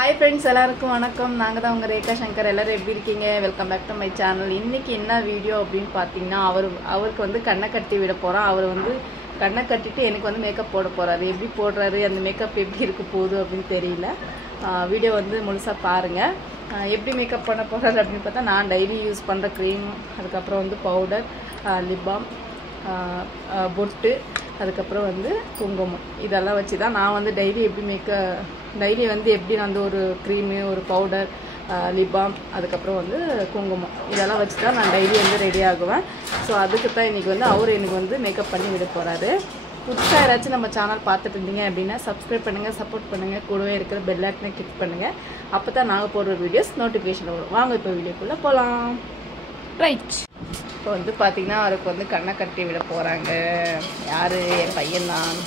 Hi friends, எல்லாருக்கும் வணக்கம். நாங்க தான் உங்க ரேகா சங்கர். எல்லாரும் எப்படி இருக்கீங்க? Welcome back to my channel. இன்னைக்கு என்ன வீடியோ அப்படினு பாத்தீங்கன்னா அவருக்கு வந்து கண்ணை கட்டி விட போறோம். அவர் வந்து கண்ணை கட்டிட்டு எனக்கு வந்து மேக்கப் போட போறாரு. எப்படி போடுறாரு, அந்த மேக்கப் எப்படி இருக்க போகுது அப்படினு தெரியல. வீடியோ வந்து முழுசா பாருங்க. எப்படி மேக்கப் பண்ண போறாரு அப்படினு பார்த்தா நான் டெய்லி யூஸ் பண்ற க்ரீம், அதுக்கு அப்புறம் வந்து பவுடர், லிப் பாம், பொட்டு, அதுக்கப்புறம் வந்து குங்குமம் இதெல்லாம் வச்சு தான் நான் வந்து டெய்லி வந்து எப்படி வந்து ஒரு க்ரீமு, ஒரு பவுடர், லிப் பாம், அதுக்கப்புறம் வந்து குங்குமம் இதெல்லாம் வச்சு தான் நான் டெய்லி வந்து ரெடி ஆகுவேன். ஸோ அதுக்கு தான் இன்றைக்கி வந்து அவர் எனக்கு வந்து மேக்கப் பண்ணி விட போகிறாரு. புதுசாக யாராச்சும் நம்ம சேனல் பார்த்துட்டு இருந்தீங்க அப்படின்னா சப்ஸ்கிரைப் பண்ணுங்கள், சப்போர்ட் பண்ணுங்கள், கூடவே இருக்கிற பெல் ஐக்கனை கிளிக் பண்ணுங்கள். அப்போ தான் நாங்கள் போடுற வீடியோஸ் நோட்டிஃபிகேஷன் வரும். வாங்க இப்போ வீடியோக்குள்ளே போகலாம். ரைட், இப்போ வந்து பார்த்தீங்கன்னா அவருக்கு வந்து கண்ணை கட்டி விட போகிறாங்க. யார்? என் பையன்தான்.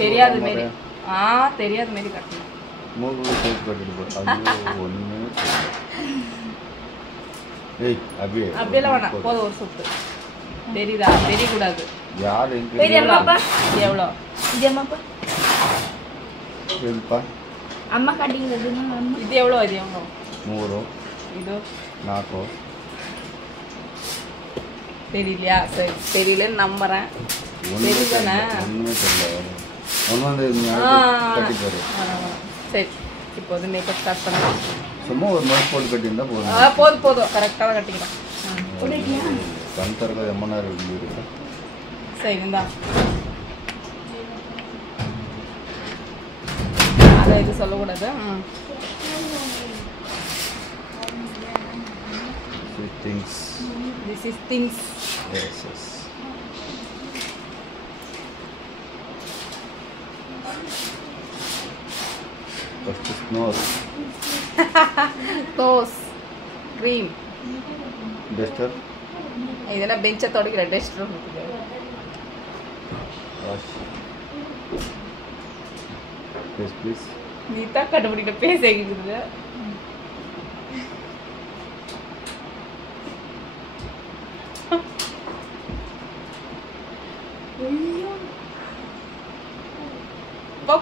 தெரியாத மாரி தெரியாத மாரி கட்டணும். அப்படியெல்லாம் வேணாம், போதும் ஒரு சுத்து. தெரியுதா? தெரியக்கூடாது. எவ்வளோ அம்மா கட்டிங்கிறது இது எவ்வளோ? இது எவ்வளோ? 3 இது 4 தெரியலையா? சரி, தெரியலன்னு நம்புறேன். தெரியுதானே? சரி, இப்போ வந்து மேக்கப் ஸ்டார்ட் பண்ணலாம். சும்மா ஒரு மாதிரி போட்டு கட்டியிருந்தா போதும். போதும் கரெக்டாக தான் கட்டிக்கலாம். கண் தரக்க ரொம்ப நேரம் இருக்கு. சரி, இந்தா அதான் இது சொல்லக்கூடாது. This is things. Yes, yes. First is nose. Toes. Cream. Duster. இதெல்லாம் பெஞ்சை தொடக்கிற டஸ்டர் இருக்குது. Wash. Face, please. நீ தான் கண்டுபிடிக்க பேச கேக்குது.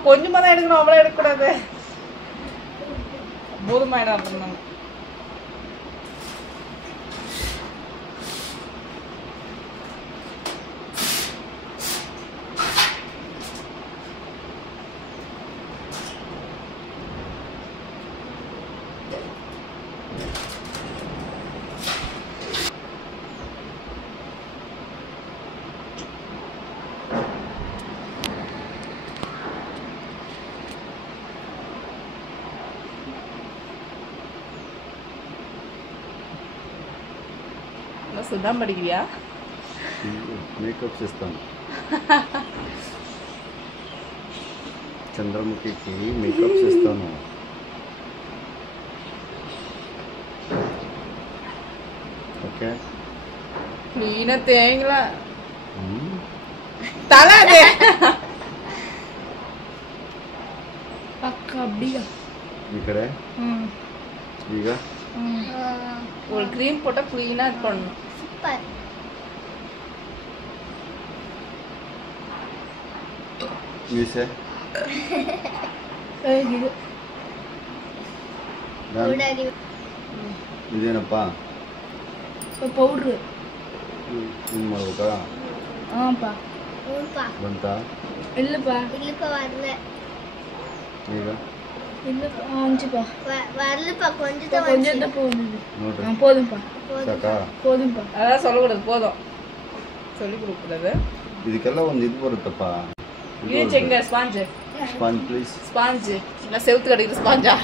கொஞ்சமா தான் எடுக்கணும், அவ்வளோ எடுக்கக்கூடாது. போதுமா என்ன பண்ணணும்? సుద్దం పడిగియా? మేకప్ చేస్తాను. చంద్రముఖికి మేకప్ చేస్తాను. ఓకే, క్లీన్ తేంగలా తలదే పక్క அப்படியா இக்கடே ಈಗ ஒரு க்ரீம் போட்டா க்ளீனா பண்ணணும். சூப்பர். ஈஸே இது ಇದೇನಪ್ಪಾ? ಪೌಡ್ರು. ಏನು ಮಾಡ್ಬೇಕಾ? ಹಾಂಪ್ಪ. ಬಂತಾ? ಇಲ್ಲಪ್ಪ வரல. ಈಗ இல்லப்பா, அஞ்சுப்பா வரலப்பா, கொஞ்சம் தான் போகுது. போதும்பா, ಸಾಕಾ? போதும்பா. அதான் சொல்லக்கூடாது, போதும் சொல்லி கொடுக்கூடாது. ಇದಕ್ಕೆಲ್ಲ ಒಂದು ಇದು ಬರುತ್ತಪ್ಪ. இது செங்க ஸ்பாஞ்ச். Sponge please. ஸ்பாஞ்ச் இல்லை செவுத்து கடிக்கிற ஸ்பாஞ்சா?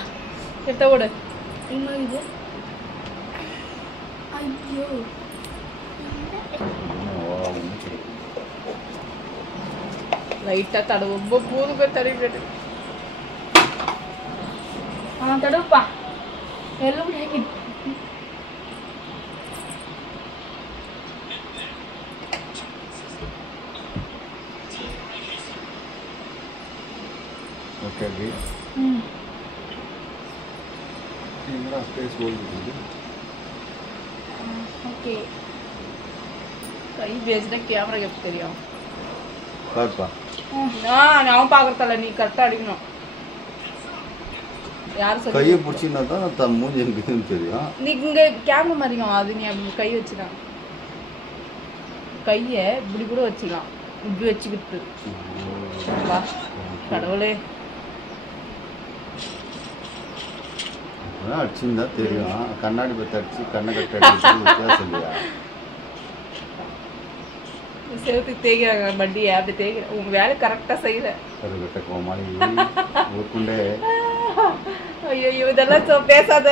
எடுத்த விடு. இன்னும் இது. ஐயோ, லைட்டாக தடவு. ரொம்ப பூது பேர் தடவிட்டு. தடவுப்பா. எல்லாம் ஹேக்கி. ಓಕೆ ಅಭಿ. ಏನರ ಫೇಸ್ ಹೋಲ್ಡ್. ஓகே. கை பேசினா கேமரா எப்படி தெரியும்? பாருப்பா. அவன் பார்க்கறதில்ல, நீ கரெக்டாக அடிக்கணும். யார் சொல்லி கையை பிடிச்சின்னா தான் தன் மூஞ்சி இருக்குதுன்னு தெரியும். நீ இங்கே கேமரா மாதிரியும் அது நீ அப்படி கை வச்சுக்கலாம், கையை இப்படி கூட வச்சுக்கலாம், இப்படி வச்சுக்கிட்டு. வா கடவுளே, அடிச்சுன்னு தெரியும். கண்ணாடி பற்றி அடிச்சு கண்ணை கட்ட அடிச்சு சொல்லியா செவத்துக்கு தேய்க்கிறாங்க வண்டியை, அப்படி தேய்க்கிற உங்க வேலை கரெக்டாக செய்யற. கட்ட கோமாளி ஊருக்குண்டே. ஐயோ இதெல்லாம் பேசாத.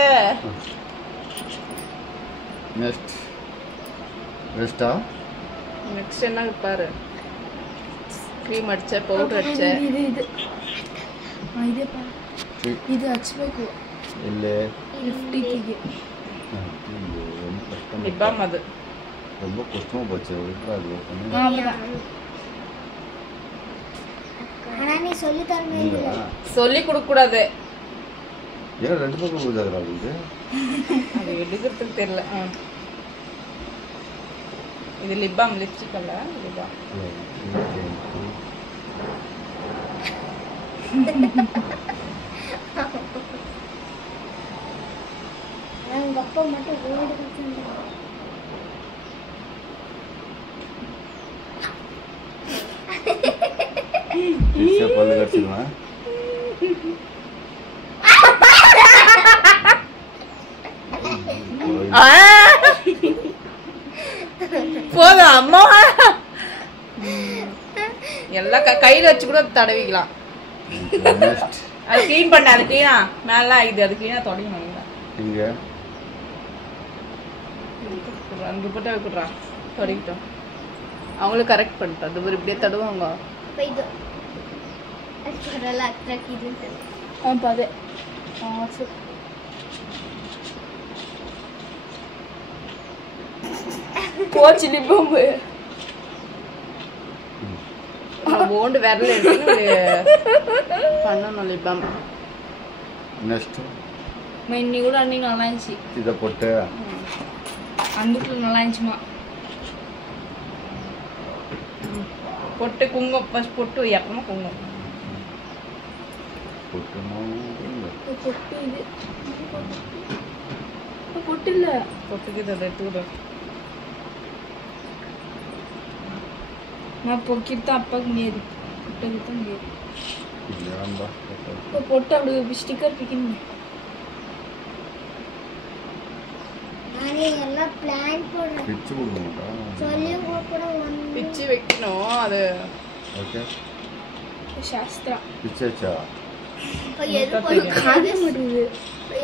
நெக்ஸ்டா நெக்ஸ்ட் என்ன பாரு, க்ரீம் அடிச்ச, பவுடர் அடிச்ச. இதே பாரு, இது அச்சுவைக்கு இல்லை 50க்கு லிப்பாம். அது ரொம்ப கஷ்டமாக போச்சு. ஆனா நீ சொல்லி தரணும். சொல்லி கொடுக்க கூடாது. ஏன் 2 பக்கம் கொடுத்தாங்க? அது எடுக்கிறதுக்கு தெரியல. இது லிப்பாம், லிப்ஸ்டிக் அல்ல, லிப்பாம். உங்க அப்பா மட்டும் ஓடி பல்லு கடிச்சிடுவேன். போதும் அம்மா, எல்லாம் கையில வச்சு கூட தடவிக்கலாம். அது கிளீன் பண்ண, அது கிளீனா மேல இது, அது கிளீனா தொடங்கணும். இங்க அங்கே போட்டு வைக்கிறா தொடங்கிட்டோம். அவங்களும் கரெக்ட் பண்ணிட்டோம். அது ஒரு இப்படியே தடுவாங்க. பாது போச்சு லிப்பம் ஓண்டு விரல எடுத்து பண்ணணும் லிப்பம். நெக்ஸ்ட் இன்னி கூட அன்னைக்கு நல்லா இருந்துச்சு. இதை போட்டு அந்துக்குள்ள நல்லா இருந்துச்சுமா. பொட்டு குங்குமம் ஃபர்ஸ்ட் பொட்டு, அப்புறமா குங்குமம். பொட்டு இது பொட்டு இல்ல, பொட்டுக்கு இதை எடுத்துக்கிட்டு நான் பொக்கிட்டு அப்பாவுக்கு முடியாது, பொட்டுக்கு தான் முடியாது. பொட்டு அப்படி ஸ்டிக்கர் பிக்கணும். நானே எல்லாம் பிளான் போடுறேன். பிச்சு கொடுக்க மாட்டேன், சொல்லி கூட பிச்சு வைக்கணும். அது ஓகே சாஸ்திரா பிச்சாச்சா? எது போட்டு காது முடியுது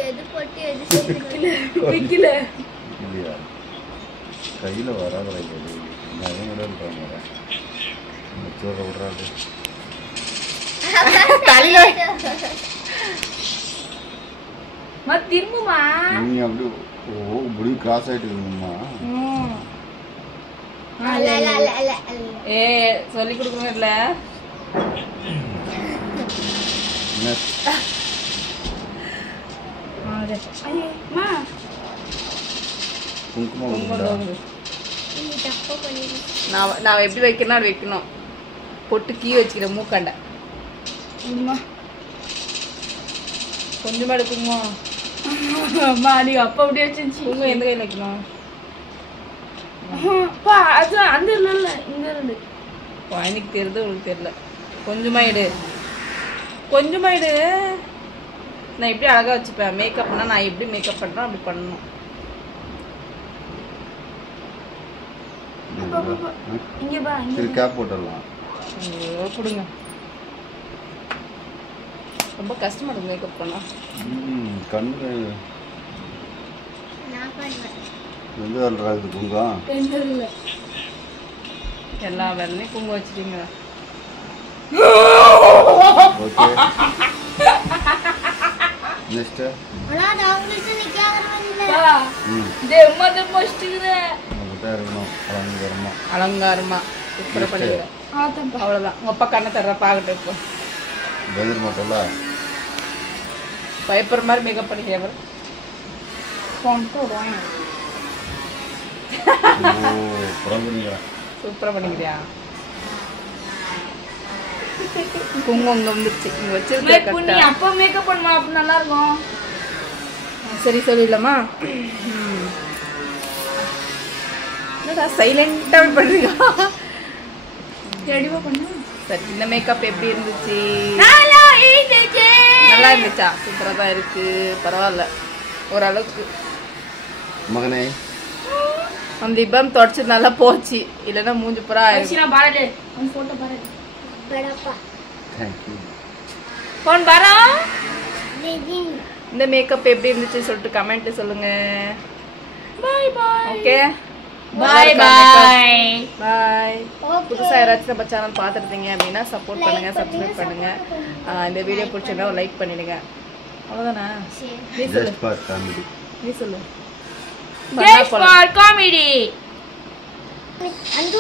எது போட்டு எது செய்யல வைக்கல இல்லையா? கையில் வராத நிறைய விட இருக்காங்க. சோற விடுறாரு திரும்புமா. நீ அப்படி இப்படி கிராஸ் ஆகிட்டு இருக்கணுமா? ஏ சொல்லி கொடுக்கணும் இல்ல. குங்குமம் நான் எப்படி வைக்கணும் அது வைக்கணும். பொட்டு கீ வச்சுக்கிறேன் மூக்காண்ட. கொஞ்சமா எடுக்குமா? நீங்க அப்பா அப்படியே வச்சு குங்குமம் எந்த கையில் வைக்கணும்? அது அந்த இல்ல இங்க இருந்து எனக்கு தெரியுது, உங்களுக்கு தெரியல. கொஞ்சமா எடு, கொஞ்சமா எடு. நான் எப்படி அழகா வச்சுப்பேன். மேக்கப்னா நான் எப்படி மேக்கப் பண்றேன் அப்படி பண்ணணும். இங்க பா, சரி கேப் போட்டுடலாம். கொடுங்க. ரொம்ப கஷ்டமா இருக்கு மேக்கப் பண்ணா. கண்ணு நான் பண்ணுவேன். எந்த வேலை குங்கம்? இல்ல எல்லா வேலையும் குங்குமம் வச்சுட்டீங்க. ஓகே நெக்ஸ்ட் ஆனா நான் உங்களுக்கு நிக்காதறேன். பா தேம்மா தேம்மா ஸ்டிக்குதே. நமக்கு இருக்கணும் அலங்காரமா. அலங்காரமா சூப்பரா பண்ணிடுறேன். ஆத்தப்பா அவ்வளோதான். உங்கள் அப்பா கண்ணை தர்ற பார்க்கட்டும். இப்போ பயந்துட மாட்டோம்ல? பயப்படுற மாதிரி மேக்கப் பண்ணிக்கிறேன். புறந்துக்கிறேன். சூப்பராக பண்ணிக்கிறியா? குங்குமம் இங்க வந்துருச்சு இங்க நீ வச்சிருக்க அப்பா மேக்கப் பண்ணுமா அப்ப நல்லா இருக்கும். சரி சொல்லிடலாமா? என்னடா சைலண்டா பண்றீங்க? ரெடிவா பண்ணு. சரி இந்த மேக்கப் எப்படி இருந்துச்சு? நல்லா இருந்துச்சு. நல்லா இருந்துச்சா? சூப்பரா தான் இருக்கு. பரவாயில்ல ஓரளவுக்கு. மகனே அந்த இப்பம் தொடச்சது நல்லா போச்சு. இல்லைன்னா மூஞ்சி புறா அரிசினா பாரு. உன் போட்டோ பாரு. படப்பா தேங்க்யூ. போன் பாரா. வெஜிங் இந்த மேக்கப் எப்படி இருந்துச்சு சொல்லிட்டு கமெண்ட் சொல்லுங்க. Bye bye. Okay bye bye. Bye. Okay. புதுசா யாராச்சும் நம்ம சேனல் பார்த்துருந்தீங்க அப்படின்னா சப்போர்ட் பண்ணுங்க, சப்ஸ்கிரைப் பண்ணுங்க. இந்த வீடியோ பிடிச்சிருந்தா ஒரு லைக் பண்ணிடுங்க. அவ்வளோதானே? நீ சொல்லு. Just for comedy. நீ சொல்லு. Just for comedy. அந்த